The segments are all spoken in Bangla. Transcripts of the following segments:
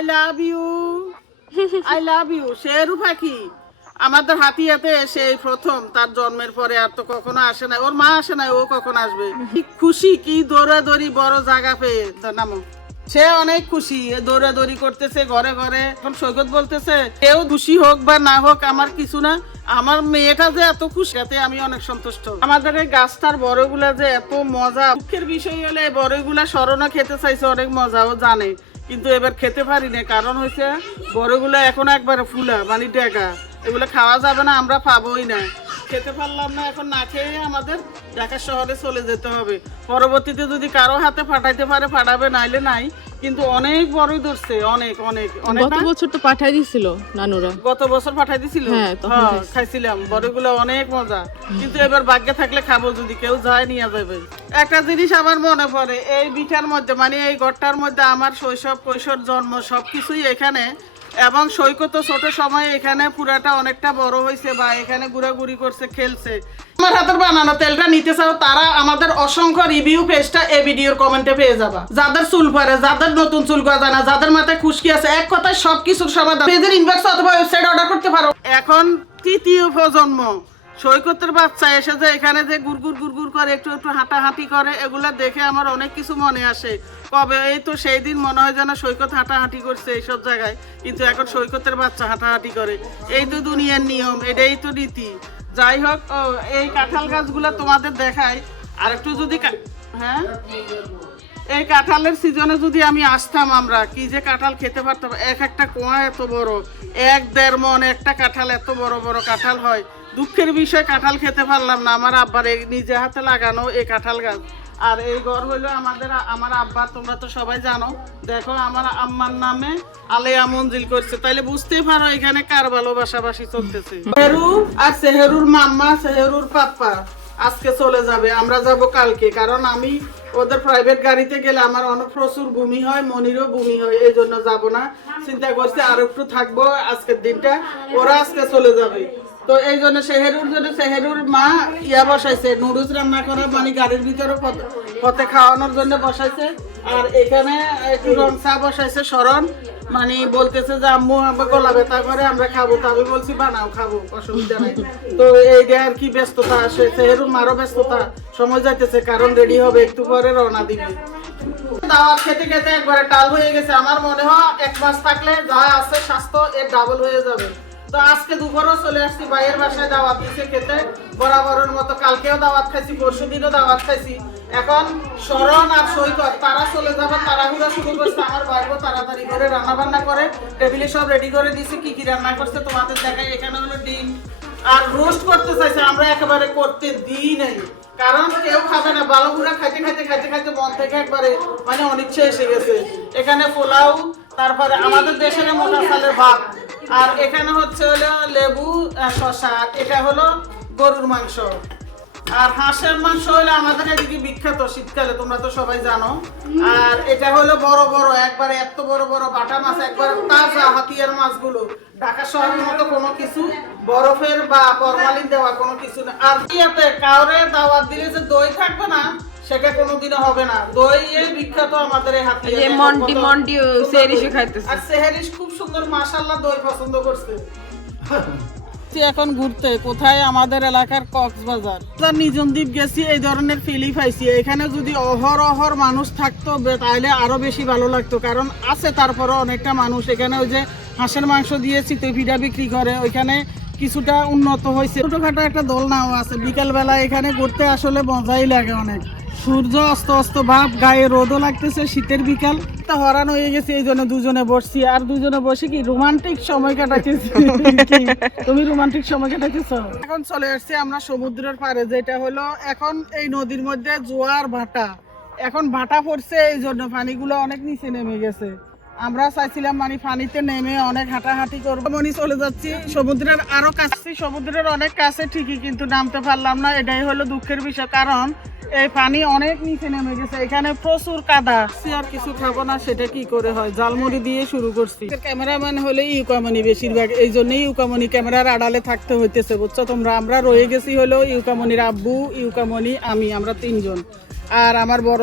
I love you, I love you. শেরু পাখি আমাদের হাতিয়াতে এসে এই প্রথম, তার জন্মের পরে আর তো কখনো আসে না, ওর মা আসে না, ও কখন আসবে। কি খুশি, কি দৌড়াদৌড়ি বড় জায়গা পেয়ে। নামো, সে অনেক খুশি, দৌড়াদৌড়ি করতেছে ঘরে ঘরে। এখন সৈকত বলতেছে কেউ খুশি হোক বা না হোক আমার কিছু না, আমার মেয়েটা যে এত খুশি এতে আমি অনেক সন্তুষ্ট। আমাদের এই গাছটার বড়গুলা যে এত মজা। দুঃখের বিষয় হলে এই বড়গুলা শরণা খেতে চাইছে, অনেক মজা, ও জানে, কিন্তু এবার খেতে পারি না। কারণ হয়েছে বড়গুলা এখন একবারে ফুলা, মানে টেকা, এগুলো খাওয়া যাবে না, আমরা পাবোই না, খেতে পারলাম না। এখন না খেয়ে আমাদের ঢাকা শহরে চলে যেতে হবে। পরবর্তীতে যদি কারো হাতে ফাটাইতে পারে ফাটাবে, নাইলে নাই। কিন্তু অনেক বড়ই ধরছে, অনেক অনেক অনেক। গত বছর তো পাঠাই দিছিল নানুরা, গত বছর পাঠাই দিছিল, হ্যাঁ, তখন খাইছিলাম। বড়গুলো অনেক মজা, কিন্তু এবার ভাগ্যে থাকলে খাবো, যদি কেউ যায় নিয়ে যাবে। একটা জিনিস আমার মনে পড়ে, এই বিটার মধ্যে, মানে এই ঘরটার মধ্যে আমার শৈশব কৈশোর জন্ম সবকিছুই এখানে। এবং সৈকত ছোট সময় এখানে পুরাটা অনেকটা বড় হয়েছে, বা এখানে ঘোরাঘুরি করছে, খেলছে। আমার হাতের বানানো তেলটা নিতে চাও তারা আমাদের অসংখ্য রিভিউ পেজটা এই ভিডিওর কমেন্টে পেয়ে যাবা। যাদের চুল পড়ে, যাদের নতুন চুল গজায় না, যাদের মাথায় খুশকি আছে, এক কথায় সবকিছুর সমাধান পেজের ইনবক্স অথবা ওয়েবসাইট অর্ডার করতে পারো। এখন তৃতীয় প্রজন্ম সৈকতের বাচ্চা এসে যে এখানে যে গুড়গুড় গুড়গুড় করে, একটু একটু হাঁটাহাঁটি করে, এগুলা দেখে আমার অনেক কিছু মনে আসে। কবে এই তো সেই দিন মনে হয় যেন সৈকত হাঁটাহাঁটি করছে এইসব জায়গায়, কিন্তু এখন সৈকতের বাচ্চা হাঁটাহাঁটি করে। এই তো দুনিয়ার নিয়ম, এটাই তো রীতি। যাই হোক, এই কাঁঠাল গাছগুলা তোমাদের দেখাই আর একটু। যদি হ্যাঁ, এই কাঁঠালের সিজনে যদি আমি আসতাম, আমরা কি যে কাঁঠাল খেতে পারতাম। এক একটা কোয়া এত বড়, 1-1.5 মণ একটা কাঁঠাল, এত বড় বড় কাঁঠাল হয়। দুঃখের বিষয় কাঁঠাল খেতে পারলাম না। আমার আব্বার নিজে হাতে লাগানো এই কাঁঠাল গাছ। আর এই ঘর হইলো আমার আব্বা, তোমরা তো সবাই জানো। দেখো আমার আম্মার নামে আলেয়া মঞ্জিল করছে, তাইলে বুঝতেই পারো এখানে কার ভালোবাসাবাসি চলতেছে। সেহেরু আর সেহেরুর মাম্মা, সেহেরুর পাপ্পা আজকে চলে যাবে, আমরা যাব কালকে। কারণ আমি ওদের প্রাইভেট গাড়িতে গেলে আমার অনেক প্রচুর বমি হয়, মনিরও বমি হয়, এই জন্য যাবো না। চিন্তা করছি আর একটু থাকবো আজকের দিনটা, ওরা আজকে চলে যাবে। তো এই জন্য সেহেরুর মা ইয়া বসাইছে, নুডলস রান্না করা, মানে গাড়ির ভিতরে পথে খাওয়ানোর জন্য বসাইছে। আর এখানে একটু রং চা বসাইছে শরণ, মানে বলতেছে যে আম্মু আমার গলা ব্যথা করে, আমরা খাবো। তো আমি বলছি বানাও, খাবো, অসুবিধা নাই। তো এইটা আর কি ব্যস্ততা আসে, সেহেরুর মারও ব্যস্ততা, সময় যাইতেছে, কারণ রেডি হবে, একটু পরে রওনা দিবে। দাওয়াত খেতে খেতে একবারে টাল হয়ে গেছে। আমার মনে হয় 1 মাস থাকলে যা আছে স্বাস্থ্য এর ডাবল হয়ে যাবে। তো আজকে দুপুরও চলে আসছি ভাইয়ের বাসায়, দাওয়াত দিতে খেতে বরাবরের মতো। কালকেও দাওয়াত খাইছি, পরশু দিনও দাওয়াত খাইছি। এখন শরণ আর সৈকত তারা চলে যাবে, তাড়াহুড়া শুরু করছে। আমার ভাইও তাড়াতাড়ি করে রান্না বান্না করে টেবিলে সব রেডি করে দিয়েছে। কি কি রান্না করছে তোমাদের দেখাই। এখানে হলো ডিম আর রোস্ট করতে চাইছে, আমরা একেবারে করতে দিই নাই, কারণ কেউ খাবে না। বালুগুড়া খাইতে খাইতে খাইতে খাইতে মন থেকে একবারে মানে অনিচ্ছা এসে গেছে। এখানে পোলাও, তারপরে আমাদের দেশের মোটা চালের ভাত, আর এখানে হচ্ছে হলো লেবু শসা, এটা হলো গরুর মাংস। আর হাঁসের মাংস হলো আমাদের এদিকে বিখ্যাত শীতকালে, তোমরা তো সবাই জানো। আর এটা হলো বড় বড় একবারে এত বড় বড় বাটা মাছ, একবার তাজা হাতিয়ার মাছগুলো। ঢাকা শহরের মতো কোনো কিছু বরফের বা ফরমালিন দেওয়া কোনো কিছু না। আর ইয়াতে কাউরে দাওয়াত দিলে যে দই থাকবে না, সেটা কোনোদিনও হবে না। দই বিখ্যাত আমাদের এই হাতিয়া। যে মন্টি সেহরিশ খাইতেছে, আর সেহরিশ খুব সুন্দর, মাশাআল্লাহ, দই পছন্দ করছে। এখন ঘুরতে কোথায়, আমাদের এলাকার কক্সবাজার নিজন দ্বীপ গেছি, এই ধরনের ফিলি পাইছি। এখানে যদি অহরহ মানুষ থাকতো তাহলে আরো বেশি ভালো লাগতো, কারণ আছে তারপরে অনেকটা মানুষ। এখানে ওই যে হাঁসের মাংস দিয়ে চিতই পিঠা বিক্রি করে, ওইখানে কিছুটা উন্নত হয়েছে। ছোটখাটো একটা দোলনাও আছে। বিকেলবেলা এখানে ঘুরতে আসলে মজাই লাগে অনেক। সূর্য অস্ত অস্ত ভাব, গায়ে রোদও লাগতেছে, শীতের বিকাল। হরান হয়ে গেছে, এই জন্য দুজনে বসছি। আর দুজনে বসে কি রোমান্টিক সময় কাটাইতেছি। তুমি রোমান্টিক সময় কাটাইতেছ। এখন চলে আসছি আমরা সমুদ্রের পাড়ে, যেটা হলো এখন এই নদীর মধ্যে জোয়ার ভাটা, এখন ভাটা পড়ছে, এই জন্য পানিগুলো অনেক নিচে নেমে গেছে। আমরা চাইছিলাম মানে পানিতে নেমে অনেক হাঁটাহাঁটি করবো, মনি চলে যাচ্ছি সমুদ্রের আরো কাছে। সমুদ্রের অনেক কাছে ঠিকই, কিন্তু নামতে পারলাম না, এটাই হলো দুঃখের বিষয়। কারণ এই পানি অনেক নিচে নেমে গেছে, এখানে প্রচুর কাদা। আর কিছু খাবো না, সেটা কি করে হয়, জালমুড়ি দিয়ে শুরু করছি। ক্যামেরাম্যান হলে ইউকামনি বেশিরভাগ, এই জন্যই ইউকামনি ক্যামেরার আড়ালে থাকতে হইতেছে, বুঝছো তোমরা। আমরা রয়ে গেছি হলো ইউকামনির আব্বু, ইউকামনি, আমি, আমরা 3 জন। আর আমার বড়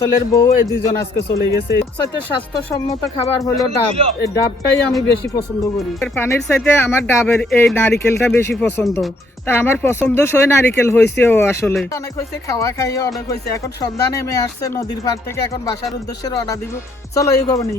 ছেলের বউ এই দুইজন আজকে চলে গেছে। সবচেয়ে স্বাস্থ্যসম্মত খাবার হলো ডাব। এই ডাবটাই আমি বেশি পছন্দ করি। এর পানির চাইতে আমার ডাবের এই নারিকেলটা বেশি পছন্দ। তা আমার পছন্দসই নারিকেল হয়েছেও আসলে। অনেক হয়েছে, খাওয়া খাইয়ে অনেক হয়েছে। এখন সন্ধ্যা নেমে আসছে নদীর পাড় থেকে, এখন বাসার উদ্দেশ্যে রওনা দিব। চলো এই গবনি।